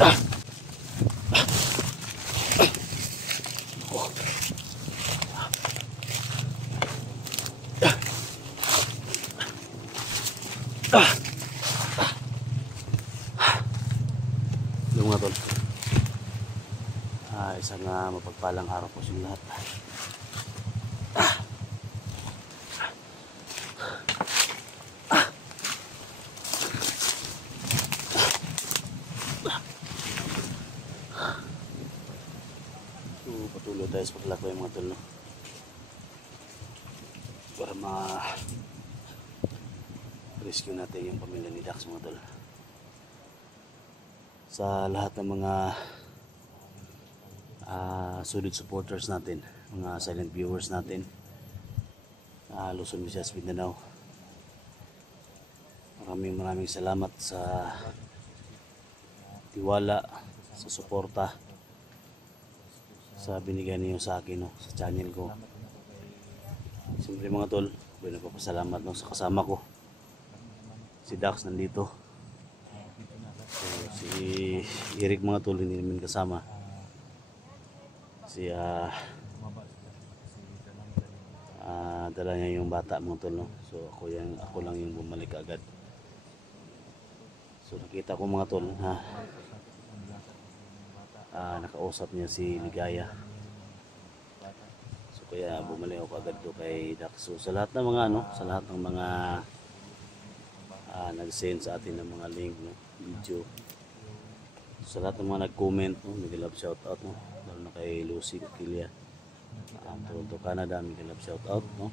Yung mga tol, isang mapagpalang araw po sa lahat. So patuloy tayo sa paglakbay mga tol, no? Para rescue natin yung pamilya ni Dax mga tol. Sa lahat ng mga solid supporters natin, mga silent viewers natin, Luzon, Visayas, Mindanao, maraming salamat sa tiwala, sa suporta, sa binigay niyo sa akin, no, sa channel ko. Siyempre mga tol, nagpapasalamat, no, sa kasama ko si Dax nandito. So, si Eric mga tol hindi namin kasama. Dala niya yung bata mga tol, no? So ako lang yung bumalik agad. So nakita ko mga tol, nakausap niya si Ligaya. So kaya bumalik ako agad do kay Dax. So sa lahat ng mga sa lahat ng mga nag-send sa atin ng mga link, no, video, sa lahat ng mga nag-comment, no, mega love shout out, no, lalo na kay Lucy Kilya, Toronto, Canada, mega love shout out, no,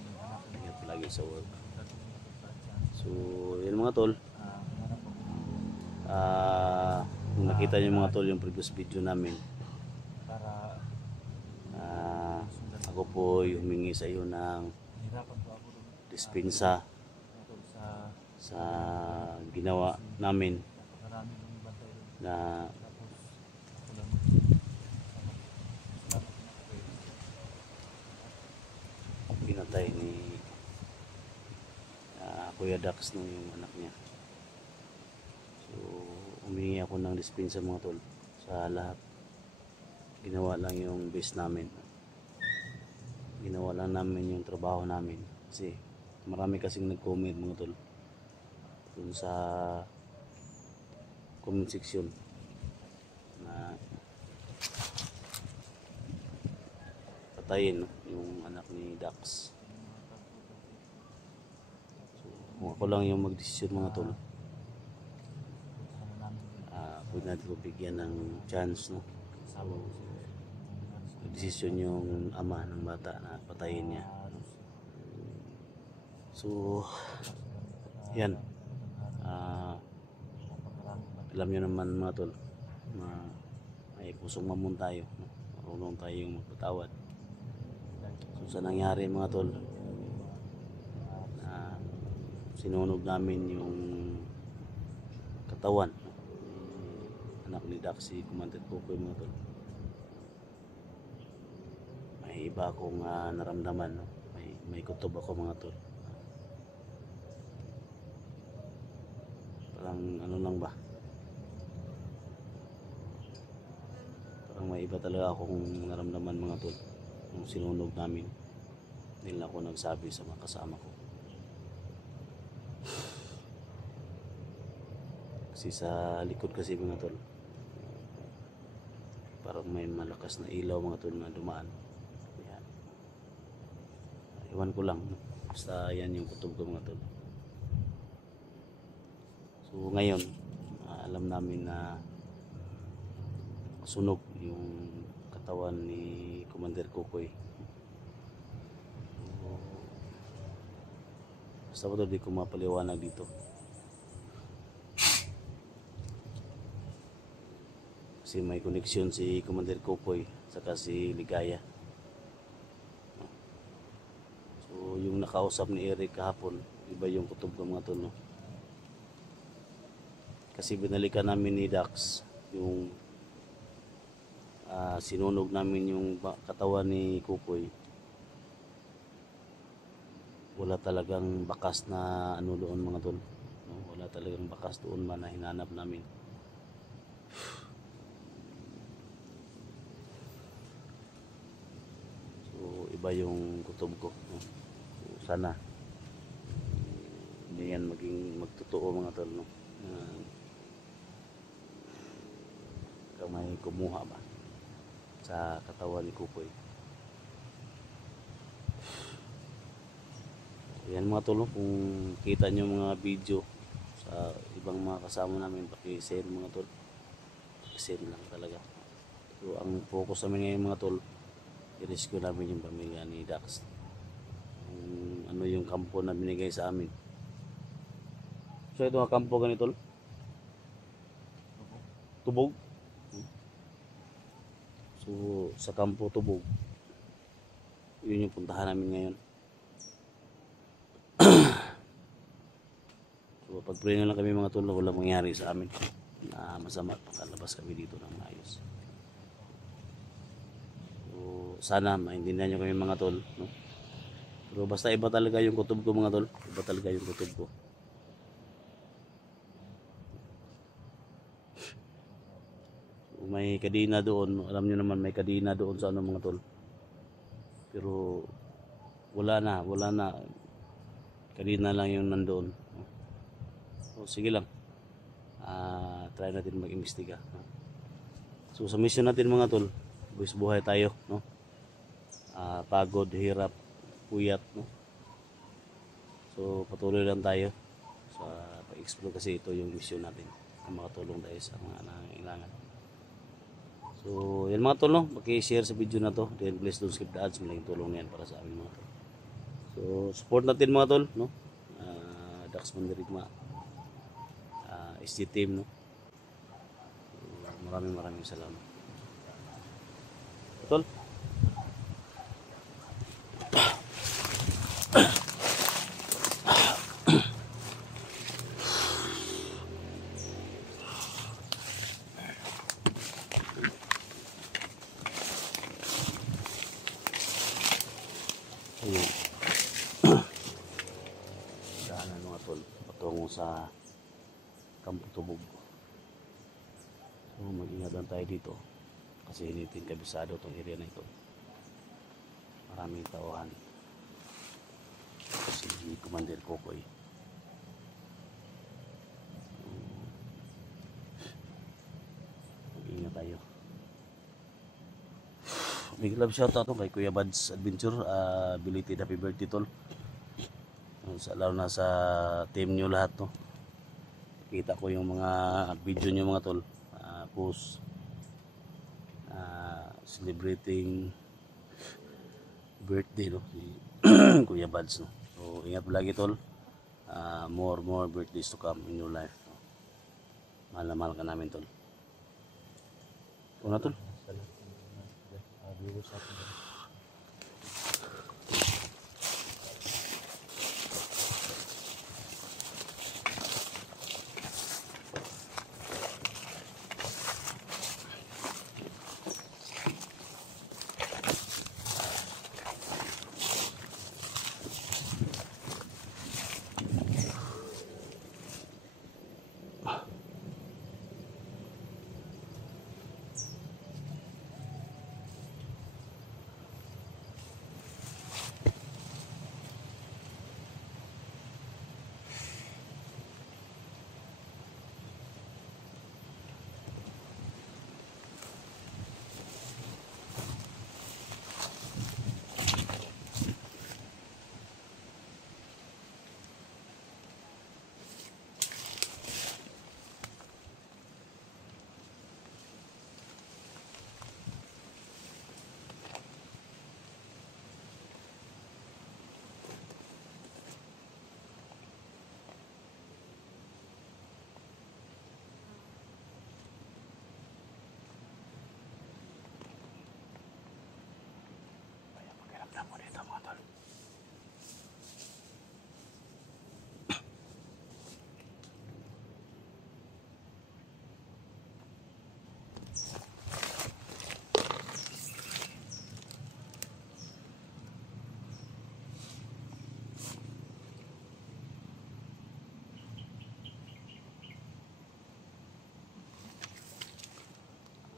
ingat palagi sa work. So yun mga tol, kung nakita niyo mga tol yung previous video namin, ako po humingi sa iyo ng dispensa sa ginawa namin na pinatay ni Kuya Dax, no, yung anak niya. So humingi ako ng dispensa mga tol sa lahat. Ginawa lang yung base namin, ginawa lang namin yung trabaho namin, kasi marami kasing nag-comment mga tol dun sa comment section na patayin, no, yung anak ni Dax. So kung ako lang yung mag-desisyon mga tol, pwede natin ko bigyan ng chance, no? So desisyon yung ama ng bata na patayin niya. So yan, alam nyo naman mga tol, may pusong mamon tayo, no? Marunong tayong magpatawad. So sa nangyari mga tol, sinunog namin yung katawan, no, anak ni Dax, si Commander Kukoy mga tol. May iba akong naramdaman, no? May kutob ako mga tol. Parang ano lang ba, parang may iba talaga akong naramdaman mga tol nung sinunog namin. Hindi lang ako nagsabi sa mga kasama ko, kasi sa likod kasi mga tol, parang may malakas na ilaw mga tol na dumaan. Yan, iwan ko lang, basta yan yung kutob ko mga tol. So ngayon, alam namin na sunog yung katawan ni Commander Kukoy. Basta ba ito, di ko mapaliwanag dito, kasi may koneksyon si Commander Kukoy saka si Ligaya. So yung nakausap ni Eric kahapon, iba yung kutob ko mga tol, no? Kasi binalikan namin ni Dax yung sinunog namin yung katawan ni Kukoy. Wala talagang bakas na ano doon mga tol, no? Wala talagang bakas doon man na hinanap namin. iba yung kutob ko, no? So, sana hindi yan magtotoo mga tol, no? May kumuha ba sa katawan ni Kukoy. Yan mga tol, no? Kung kita nyo mga video sa ibang mga kasama namin, paki-share mga tol, paki-share lang talaga. So ang focus namin ngayon mga tol, i-rescue namin yung pamilya ni Dax. Ano yung kampo na binigay sa amin. So ito ang kampo ganito, Tubog. So sa kampo Tubog, yun yung puntahan namin ngayon. So pag-pray na lang kami mga tol na wala mangyari sa amin na masama, pagkalabas kami dito ng maayos. So sana maintindihan nyo kami mga tol, no? Pero basta iba talaga yung kutob ko mga tol, iba talaga yung kutob ko. So, may kadina doon, alam nyo naman may kadina doon sa ano mga tol. Pero wala na, kadina lang yung nandoon. So sige lang, try natin mag-imbestiga. So sa mission natin mga tol, buhay tayo, no? Pagod, hirap, puyat, no? So patuloy lang tayo sa pag-explore kasi ito yung mission natin, na makatulong tayo sa mga nangangailangan. So yan mga tol, no? Paki-share sa video na to, then please don't skip the ads, malaking tulong yan para sa amin mga tol. So support natin mga tol, no? Dax Mandirigma, SG team, no? So, maraming salamat tol. Ayun. Daanan mga tol patungo sa Kampo Tubog. So mag-ingat lang tayo dito kasi hindi kabisado itong area na ito. Maraming tauhan. Si Commander Kukoy. Mag-ingat tayo. Big love shoutout kay Kuya Bads Adventure, belated happy birthday tol. Lalo na sa team nyo lahat, no? Kita ko yung mga video nyo mga tol, post celebrating birthday, no? Si Kuya Bads, no? So ingat lagi tol, more birthdays to come in your life, no? Mahal na mahal ka namin tol. Una tol.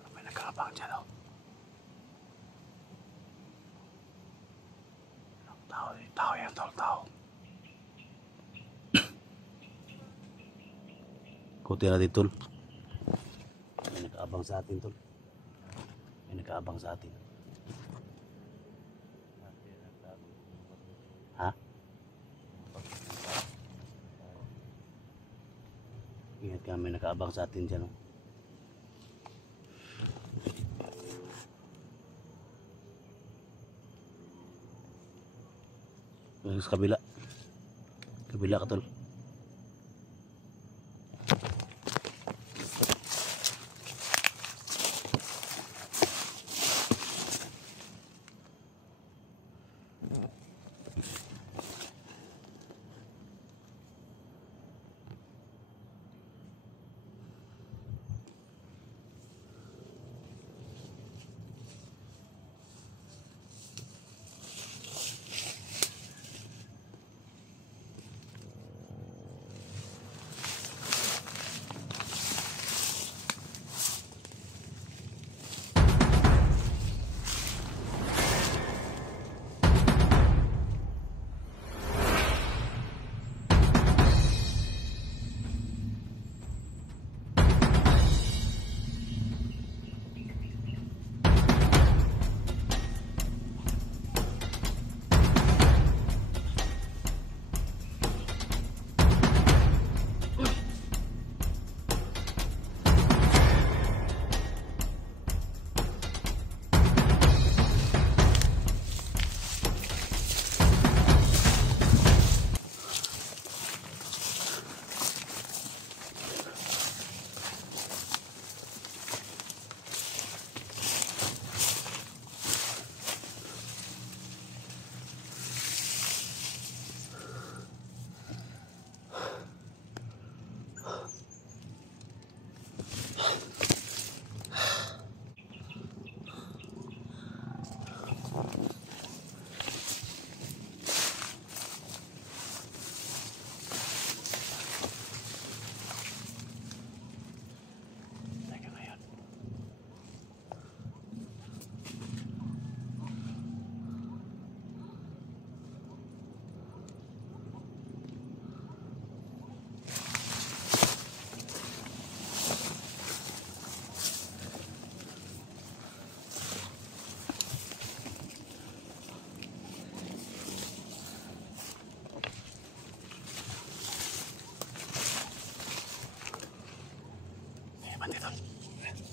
May nag-aabang dyan, oh. tol, tao. Kuti natin tol. May nakaabang sa atin tol. May nakaabang sa atin. Ha? Ingat ka, may nakaabang sa atin dyan. Oh. Sa kabila. Kabila ka tol.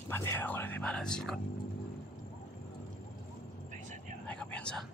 Mati ako na di para sa sikot. Ay kapiyansa.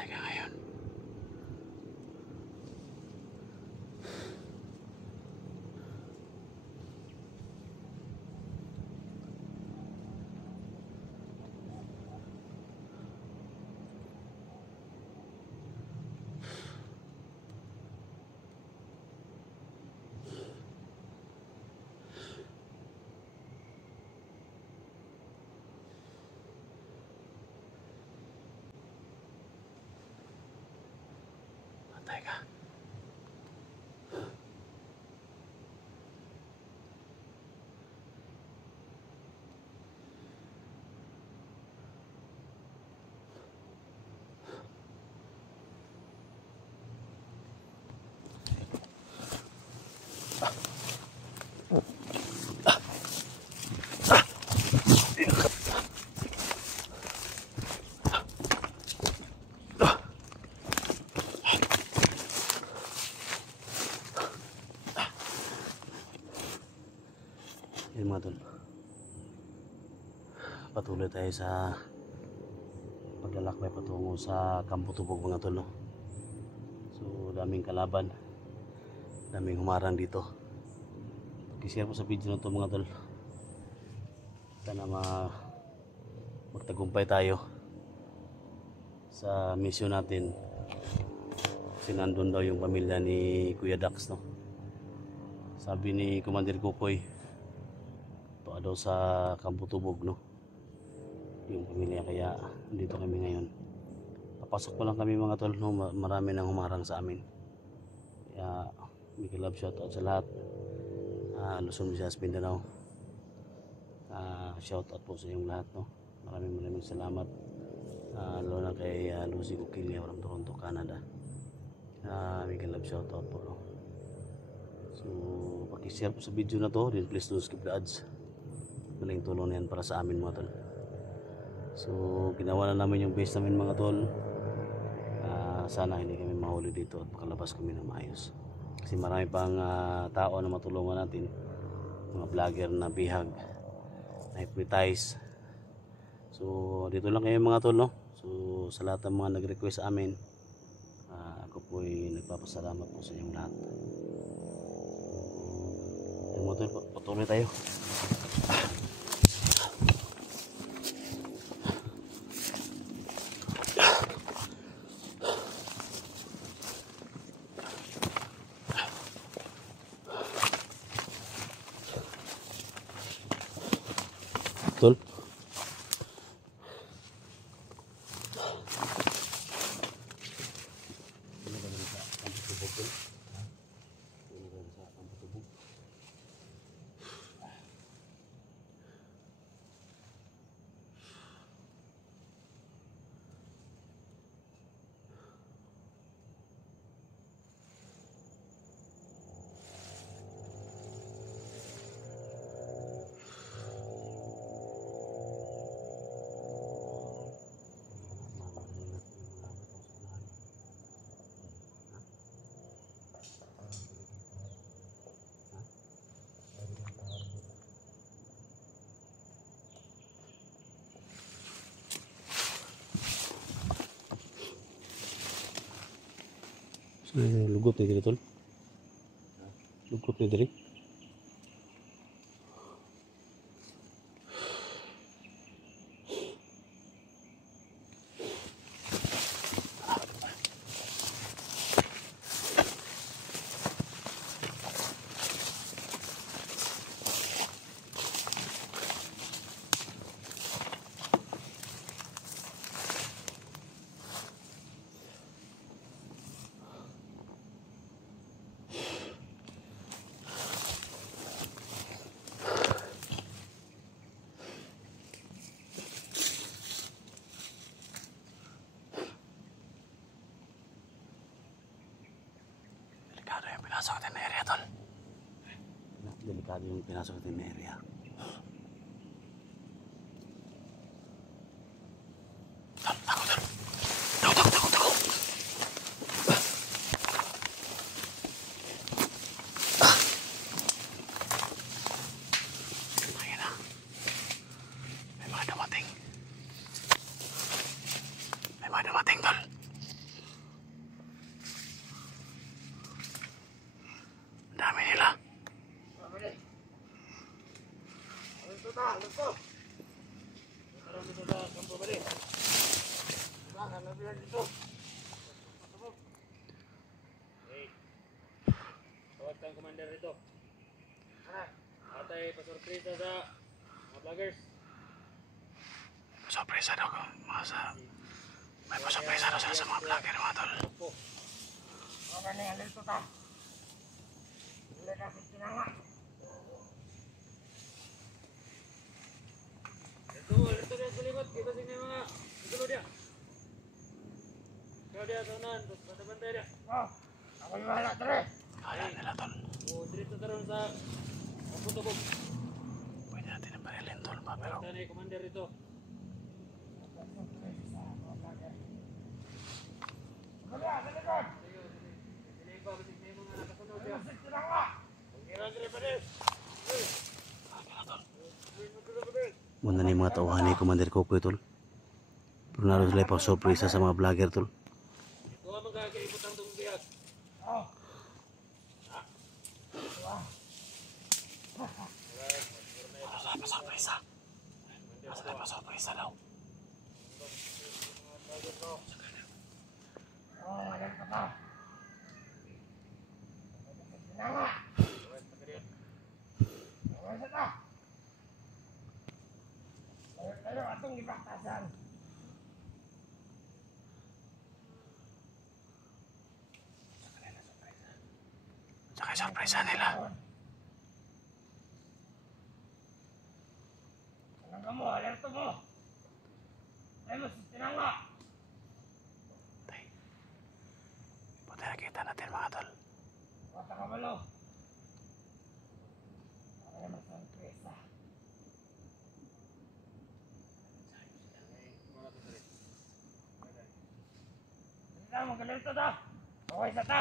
Patay ka ngayon. Patay ka. Yan mga tol, patuloy tayo sa paglalakbay patungo sa Kampo Tubog mga tol, no? So daming kalaban, daming humarang dito. Pag-share po sa video na to mga tol, sana magtagumpay tayo sa mission natin. Kasi nandun daw yung pamilya ni Kuya Dax, no? Sabi ni Commander Kukoy, daw sa Kampo Tubog, no, yung pamilya, kaya dito kami ngayon. Papasok pa lang kami mga tol, no? Marami nang humarang sa amin, kaya big love shoutout sa lahat. Luzon, Visayas, Mindanao, shoutout po sa inyong lahat, no? Maraming salamat, lalo na kay Lucy Kukilia from Toronto, Canada. Big love shoutout po, no? So paki-share po sa video na to, then please don't skip the ads. Maling tulong na yan para sa amin mga tol. So ginawa na namin yung base namin mga tol. Sana hindi kami mahuli dito at makalabas kami ng maayos, kasi marami pang tao na matulungan natin, mga vlogger na bihag na hypnotize. So dito lang kayo mga tol, no? So sa lahat ng mga nag-request sa amin, ako po ay nagpapasalamat po sa inyong lahat. Yung mga tol, patuloy tayo. Tol, lugot ni diri tol. Lugot ni diri. Pinasok natin na area, tol. Delikado yung pinasok natin na area. Tol, tako, tol. Tako. Ayun na. May mga dumating, tol. Hey, tawag kang commander dito. Atay, pasurpresa sa mga vloggers. Pasurpresa daw ko, mga sa... May pasurpresa daw sila sa mga vlogger, mga tol. Ano na yung alito ta? Wala na sa tinanga. Ito dia selibat. Kita sini mga itulo dia. Kau dia tunan, bantai dia. Oh, ako yung wala tere. Kaya nila, tol. Oh, dito taron sa puto ko. Pwede natin ang barilin, tol, pa, pero... Tawag ni commander ito. Wala, talikod. Dili pa bisig ni mga nakasunod dia. Sa tinanga. Kira-kira pa din. Muna ni mga tauhan ni Commander Kokoy tol. Pero naroon sila pa sorpresa sa mga vlogger tol. Ito ang magkakaibot ang itong biyag. Oh. Ano sa pasurpresa? Ano sa pasurpresa daw? Oh, alito ta. Sa tinanga. Wala ta. Tayo atong ipaktasan. Tsaka surpresa nila. Anong ka mo? Alerto mo. Tayo mo sa tinanga. Tay. Buti nakita natin, mga tol. Wata ka malo. Ako naman sorpresa. Hindi na, mag-alerto ta. Okay sa ta.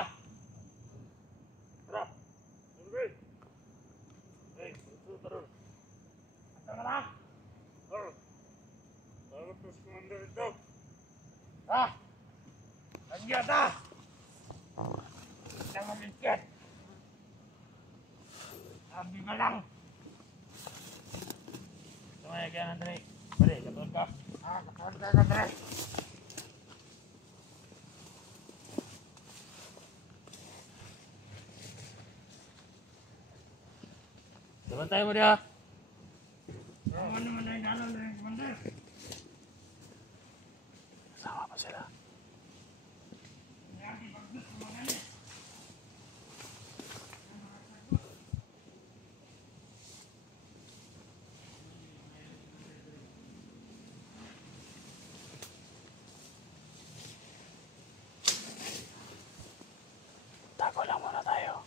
Tara. Sige. Hey, taron. Ato na ta. Tara. Tara po sa commander ito. Ha? Nandiyan ta. Isang malikit. Sabi ka lang. Tumaya kaya Andre. Pare, katuan ka. Ah, katawan ka ka, Dre. Sabantay mo dia. Ano naman na yung galang na yung commander? Kasama pa sila. Hindi pag-dus mo mga ganit. Tago lang muna tayo.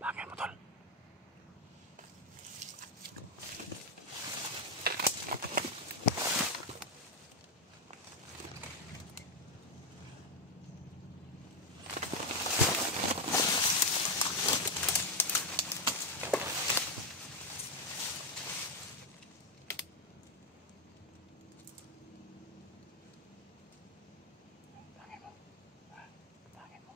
Bakit mo, tol? Bakit mo?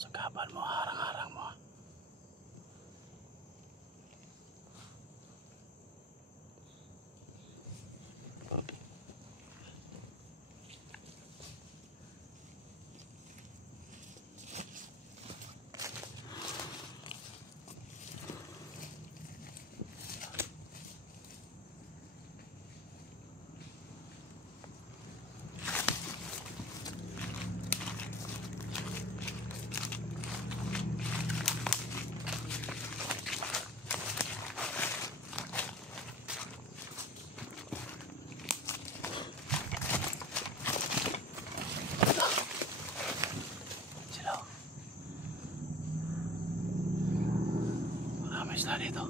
Sagapan mo, harang-harang mo. Sila. Marami sila dito.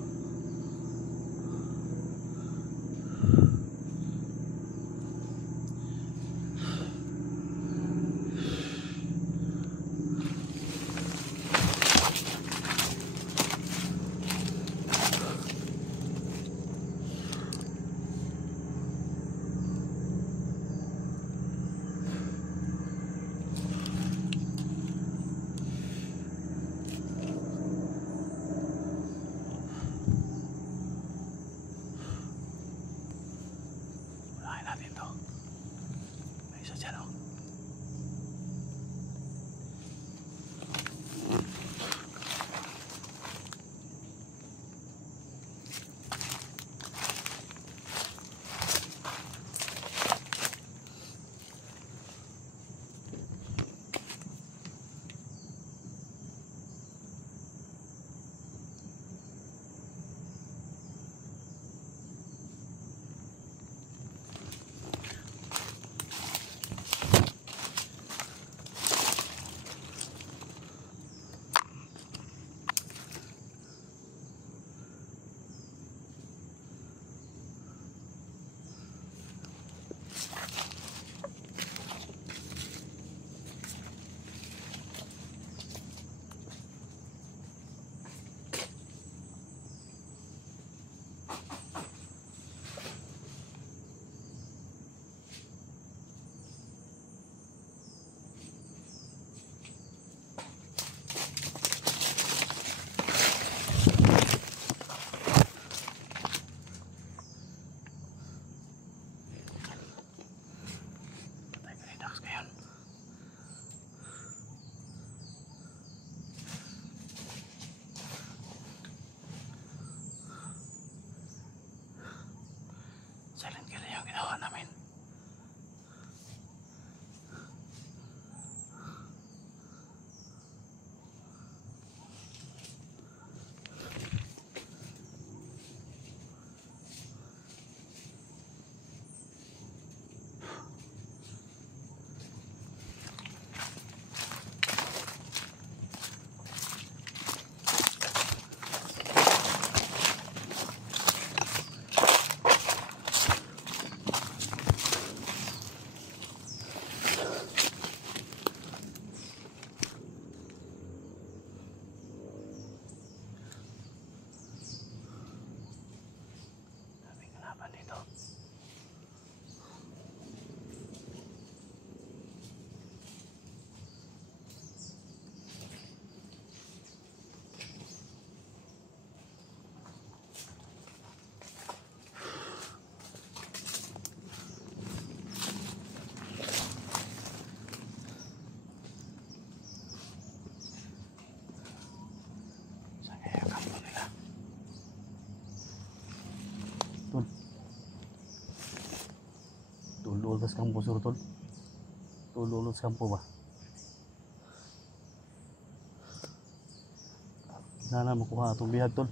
Unahin natin to. May isa dyan, oh. Patay ka ni Dax ngayon. Silent kill yung ginawa namin. Daming kalaban dito. Saan kaya yung kampo nila? Tol. Tulul kampo sur tol. Tulul kampo ba? Kinala makuha itong bihag tol.